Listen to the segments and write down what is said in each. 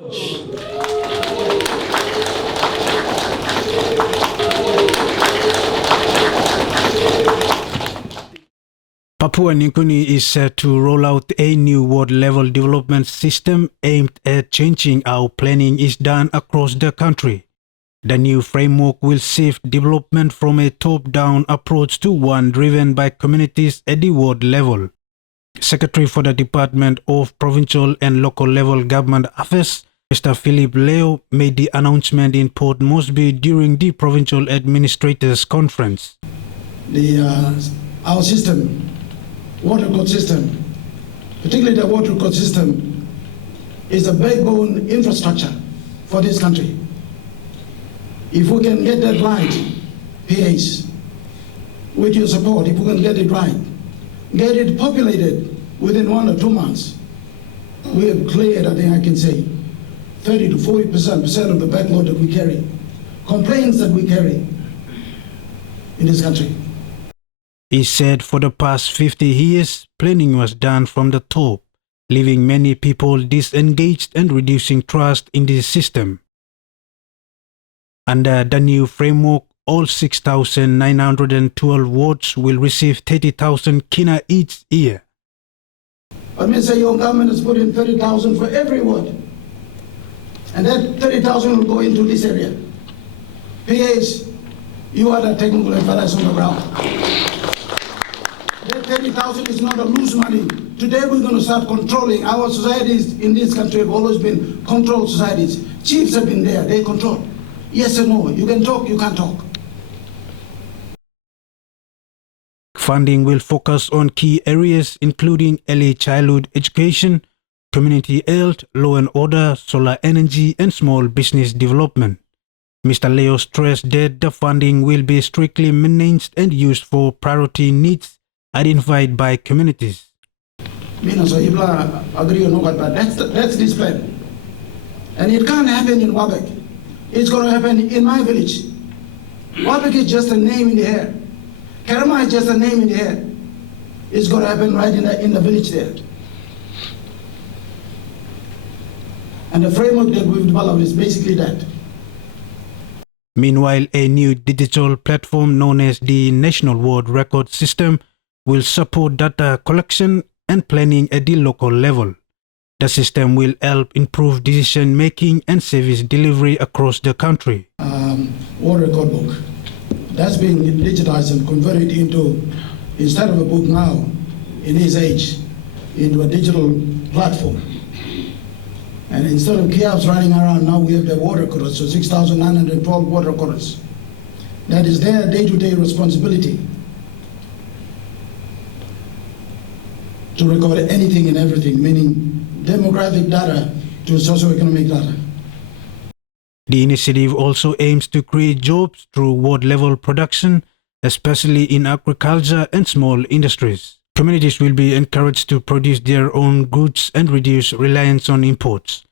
Papua New Guinea is set to roll out a new ward-level development system aimed at changing how planning is done across the country. The new framework will shift development from a top-down approach to one driven by communities at the ward level. Secretary for the Department of Provincial and Local Level Government Affairs, Mr. Philip Leo, made the announcement in Port Moresby during the Provincial Administrators Conference. Our system, water record system, particularly the water record system, is a backbone infrastructure for this country. If we can get that right, PAs, with your support, if we can get it right, get it populated within 1 or 2 months, we have cleared, I think I can say, 30 to 40% of the backlog that we carry, complaints that we carry in this country. He said for the past 50 years, planning was done from the top, leaving many people disengaged and reducing trust in the system. Under the new framework, all 6,912 wards will receive 30,000 kina each year. But Mr. Your government has put in 30,000 for every ward. And that 30,000 will go into this area. PAs, you are the technical advisors on the ground. That 30,000 is not a loose money. Today we're going to start controlling. Our societies in this country have always been controlled societies. Chiefs have been there, they control. Yes or no, you can talk, you can't talk. Funding will focus on key areas including early childhood education, community health, law and order, solar energy, and small business development. Mr. Leo stressed that the funding will be strictly managed and used for priority needs identified by communities. So agree or no, but that's this plan. And it can't happen in Wabek. It's going to happen in my village. Wabek is just a name in the air. Karama is just a name in the air. It's going to happen right in the village there. And the framework that we've developed is basically that. Meanwhile, a new digital platform known as the National Ward Record System will support data collection and planning at the local level. The system will help improve decision-making and service delivery across the country. Water record book. That's being digitized and converted into, instead of a book now, in his age, into a digital platform. And instead of kiosks running around, now we have the water recorders, so 6,912 water recorders. That is their day-to-day responsibility to record anything and everything, meaning demographic data to socioeconomic data. The initiative also aims to create jobs through ward-level production, especially in agriculture and small industries. Communities will be encouraged to produce their own goods and reduce reliance on imports.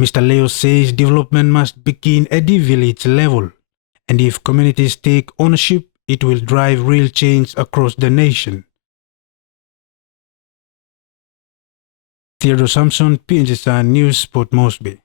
Mr. Leo says development must begin at the village level, and if communities take ownership, it will drive real change across the nation. Theodore Samson, pngsun News, Port Moresby.